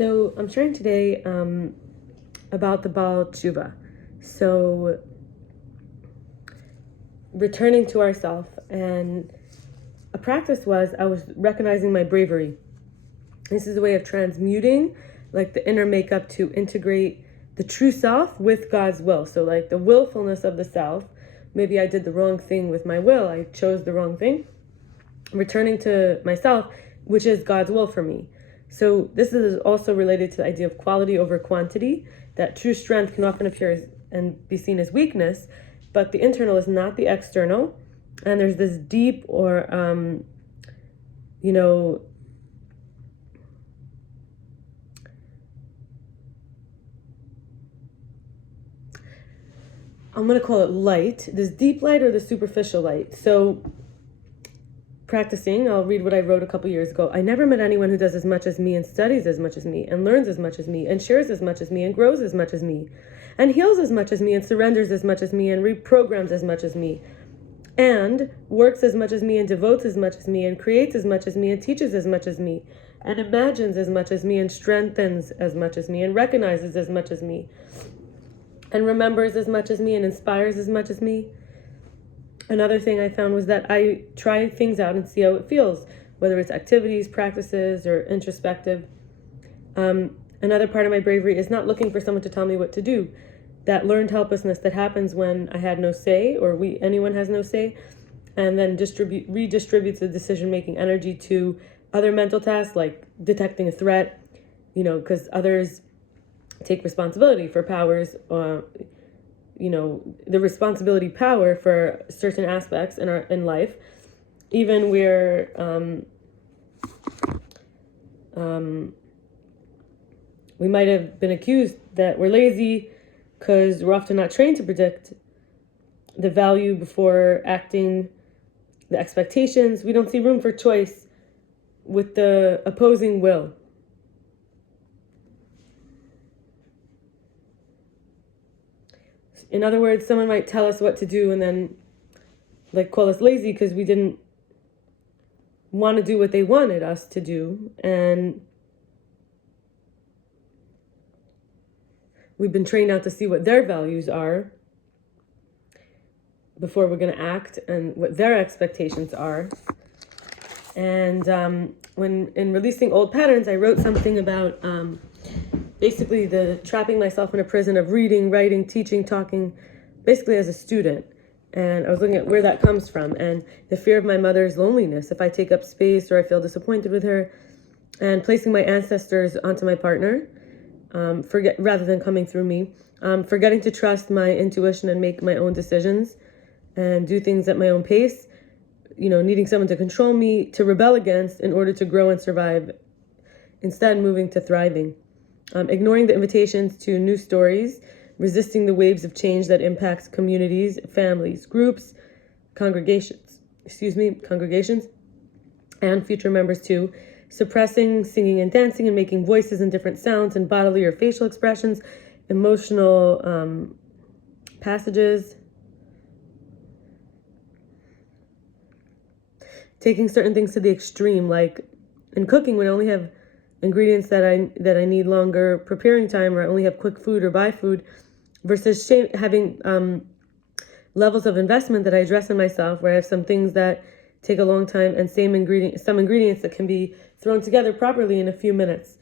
So I'm sharing today about the Baal Tshuva. So returning to ourself, and a practice was I was recognizing my bravery. This is a way of transmuting like the inner makeup to integrate the true self with God's will. So like the willfulness of the self, maybe I did the wrong thing with my will, I chose the wrong thing. Returning to myself, which is God's will for me. So this is also related to the idea of quality over quantity, that true strength can often appear and be seen as weakness, but the internal is not the external. And there's this deep or, I'm going to call it light, this deep light or the superficial light. So practicing, I'll read what I wrote a couple years ago. I never met anyone who does as much as me and studies as much as me and learns as much as me and shares as much as me and grows as much as me and heals as much as me and surrenders as much as me and reprograms as much as me and works as much as me and devotes as much as me and creates as much as me and teaches as much as me and imagines as much as me and strengthens as much as me and recognizes as much as me and remembers as much as me and inspires as much as me. Another thing I found was that I try things out and see how it feels, whether it's activities, practices, or introspective. Another part of my bravery is not looking for someone to tell me what to do. That learned helplessness that happens when I had no say, or anyone has no say, and then redistributes the decision-making energy to other mental tasks like detecting a threat, because others take responsibility for powers, the responsibility power for certain aspects in life, even where we might have been accused that we're lazy because we're often not trained to predict the value before acting, the expectations. We don't see room for choice with the opposing will. In other words, someone might tell us what to do and then call us lazy because we didn't want to do what they wanted us to do. And we've been trained not to see what their values are before we're going to act and what their expectations are. And when in releasing old patterns, I wrote something about basically the trapping myself in a prison of reading, writing, teaching, talking, basically as a student. And I was looking at where that comes from and the fear of my mother's loneliness if I take up space or I feel disappointed with her, and placing my ancestors onto my partner, rather than coming through me, forgetting to trust my intuition and make my own decisions and do things at my own pace, needing someone to control me, to rebel against in order to grow and survive, instead moving to thriving. Ignoring the invitations to new stories, resisting the waves of change that impacts communities, families, groups, congregations, and future members too, suppressing singing and dancing and making voices and different sounds and bodily or facial expressions, emotional passages, taking certain things to the extreme, like in cooking when I only have ingredients that I need longer preparing time, or I only have quick food or buy food, versus having levels of investment that I address in myself, where I have some things that take a long time and some ingredients that can be thrown together properly in a few minutes.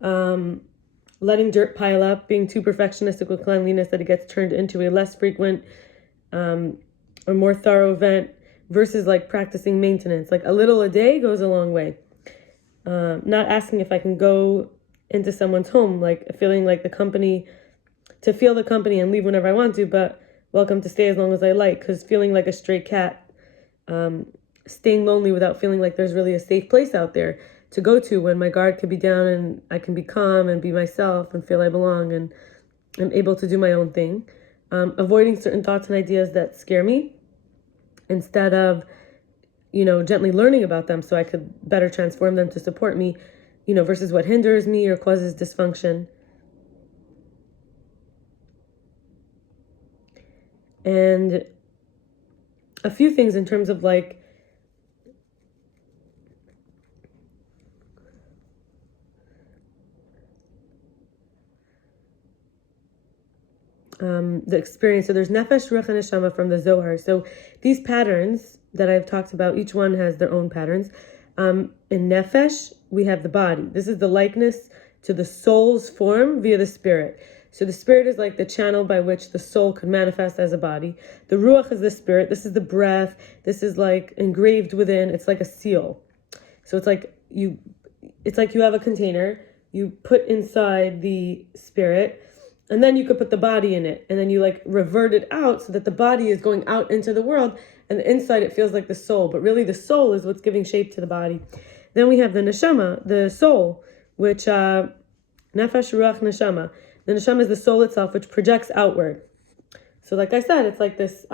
Letting dirt pile up, being too perfectionistic with cleanliness that it gets turned into a less frequent or more thorough event, versus practicing maintenance. A little a day goes a long way. Not asking if I can go into someone's home, feeling like to feel the company and leave whenever I want to, but welcome to stay as long as I like, because feeling like a stray cat, staying lonely without feeling like there's really a safe place out there to go to when my guard can be down and I can be calm and be myself and feel I belong and I'm able to do my own thing. Avoiding certain thoughts and ideas that scare me instead of gently learning about them so I could better transform them to support me, versus what hinders me or causes dysfunction. And a few things in terms of the experience. So there's nefesh, ruach, and neshama from the Zohar. So these patterns that I've talked about, each one has their own patterns. In nefesh, we have the body. This is the likeness to the soul's form via the spirit. So the spirit is like the channel by which the soul could manifest as a body. The ruach is the spirit. This is the breath. This is like engraved within. It's like a seal. So it's like you have a container. You put inside the spirit, and then you could put the body in it, and then you like revert it out so that the body is going out into the world, and the inside it feels like the soul, but really the soul is what's giving shape to the body. Then we have the neshama, the soul, which nefesh, ruach, neshama. The neshama is the soul itself, which projects outward. So like I said, it's like this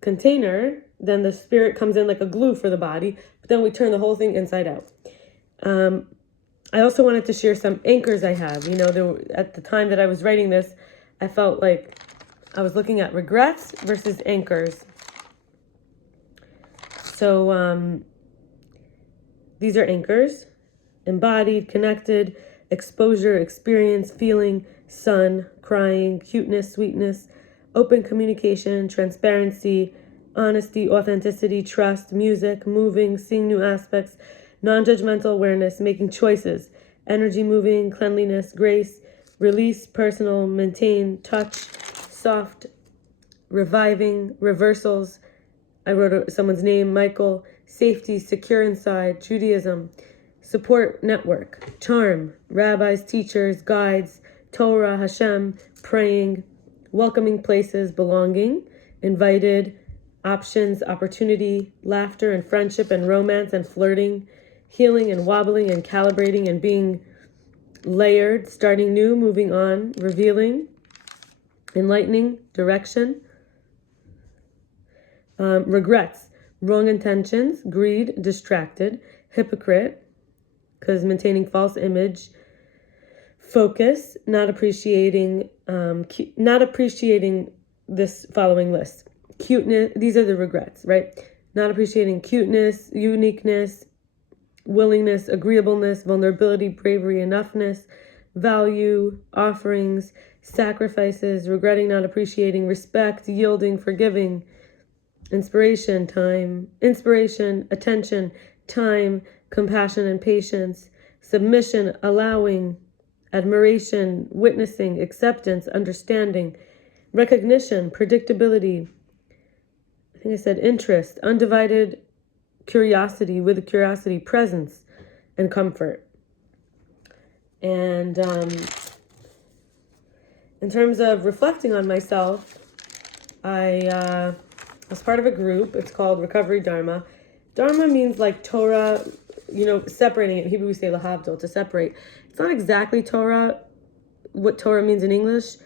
container. Then the spirit comes in like a glue for the body, but then we turn the whole thing inside out. I also wanted to share some anchors I have. At the time that I was writing this, I felt like I was looking at regrets versus anchors. So these are anchors: embodied, connected, exposure, experience, feeling, sun, crying, cuteness, sweetness, open communication, transparency, honesty, authenticity, trust, music, moving, seeing new aspects, non-judgmental awareness, making choices, energy moving, cleanliness, grace, release, personal, maintain, touch, soft, reviving, reversals. I wrote someone's name, Michael, safety, secure inside, Judaism, support network, charm, rabbis, teachers, guides, Torah, Hashem, praying, welcoming places, belonging, invited, options, opportunity, laughter and friendship and romance and flirting, healing and wobbling and calibrating and being layered, starting new, moving on, revealing, enlightening, direction, regrets, wrong intentions, greed, distracted, hypocrite, because maintaining false image, focus, not appreciating this following list. Cuteness, these are the regrets, right? Not appreciating cuteness, uniqueness, willingness, agreeableness, vulnerability, bravery, enoughness, value, offerings, sacrifices, regretting, not appreciating, respect, yielding, forgiving, inspiration, attention, time, compassion and patience, submission, allowing, admiration, witnessing, acceptance, understanding, recognition, predictability, I think I said interest, undivided curiosity, with curiosity, presence, and comfort. And in terms of reflecting on myself, I was part of a group. It's called Recovery Dharma. Dharma means like Torah, separating it. In Hebrew we say lahavdil, to separate. It's not exactly Torah, what Torah means in English,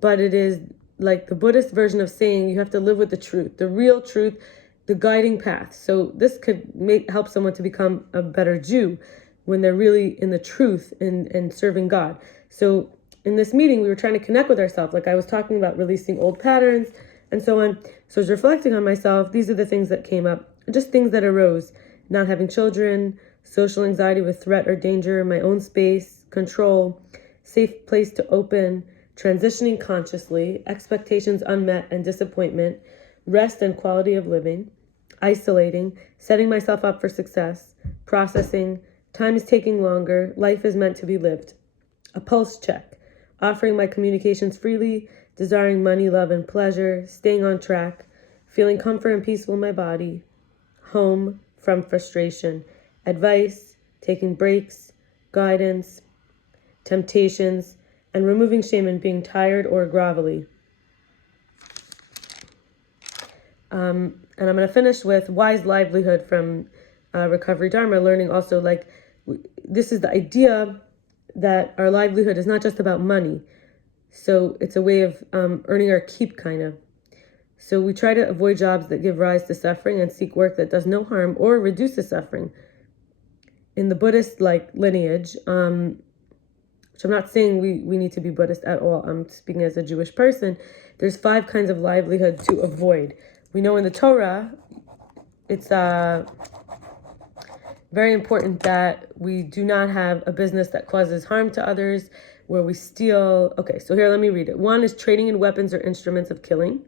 but it is like the Buddhist version of saying you have to live with the truth, the real truth, the guiding path. So this could help someone to become a better Jew when they're really in the truth and serving God. So in this meeting, we were trying to connect with ourselves. Like I was talking about releasing old patterns and so on. So I was reflecting on myself. These are the things that came up, just things that arose: not having children, social anxiety with threat or danger, my own space, control, safe place to open, transitioning consciously, expectations unmet and disappointment, rest and quality of living, isolating, setting myself up for success, processing, time is taking longer, life is meant to be lived, a pulse check, offering my communications freely, desiring money, love, and pleasure, staying on track, feeling comfort and peaceful in my body, home from frustration, advice, taking breaks, guidance, temptations, and removing shame and being tired or grovelly. And I'm going to finish with wise livelihood from Recovery Dharma, learning also this is the idea that our livelihood is not just about money. So it's a way of earning our keep, kind of. So we try to avoid jobs that give rise to suffering and seek work that does no harm or reduces suffering. In the Buddhist lineage, which I'm not saying we need to be Buddhist at all, I'm speaking as a Jewish person, there's 5 kinds of livelihood to avoid. We know in the Torah, it's very important that we do not have a business that causes harm to others, where we steal. Okay, so here, let me read it. 1 is trading in weapons or instruments of killing.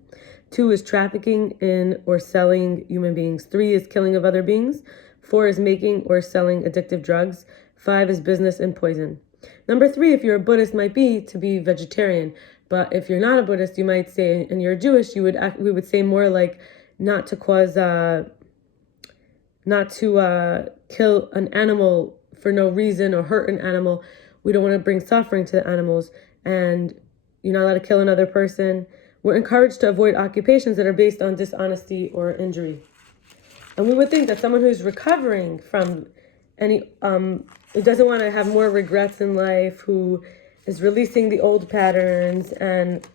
2 is trafficking in or selling human beings. 3 is killing of other beings. 4 is making or selling addictive drugs. 5 is business and poison. Number 3, if you're a Buddhist, might be to be vegetarian. But if you're not a Buddhist, you might say, and you're Jewish, we would say more like not to kill an animal for no reason or hurt an animal. We don't want to bring suffering to the animals, and you're not allowed to kill another person. We're encouraged to avoid occupations that are based on dishonesty or injury. And we would think that someone who's recovering from any, who doesn't want to have more regrets in life, who is releasing the old patterns and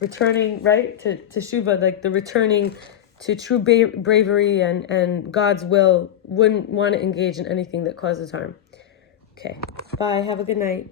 returning, right, to Teshuvah, like the returning to true bravery and God's will, wouldn't want to engage in anything that causes harm. Okay, bye. Have a good night.